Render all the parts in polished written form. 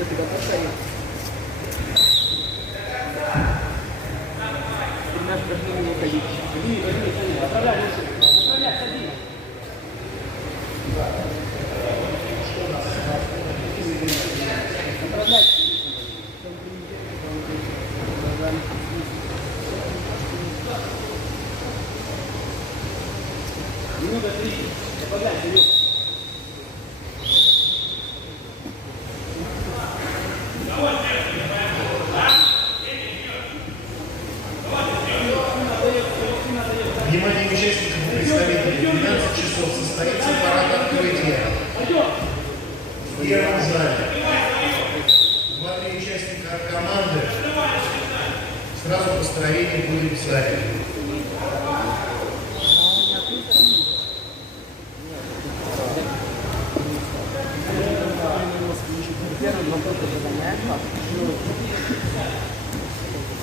Туда поставим. Наш должны не уходить. Отправляй, сади. Минута 30. Добавляй, вперед. Внимание участников и представителей, 12 часов состоится парад открытия. В первом зале. 2-3 участника от команды. Сразу построение будет в зале.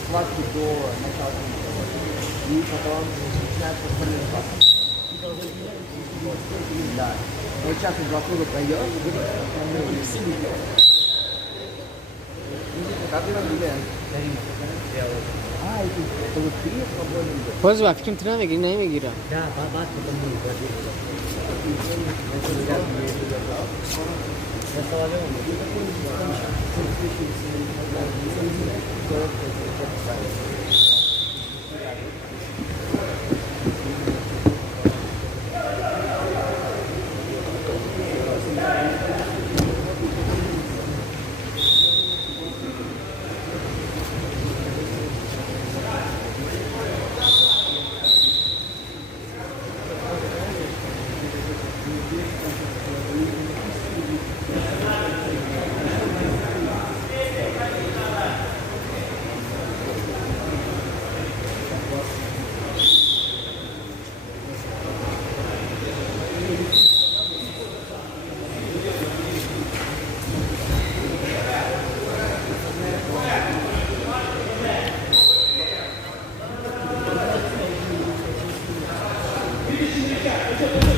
Схватки до начала. И потом начинается формировка. Да. Вот сейчас мы 2 круга пойдем, будет сильнее. Как ты разделяешь? Это вот ты свободен. Pois vai, fica entrando aqui, nem me gira. Да, бабат потом будет. Видишь,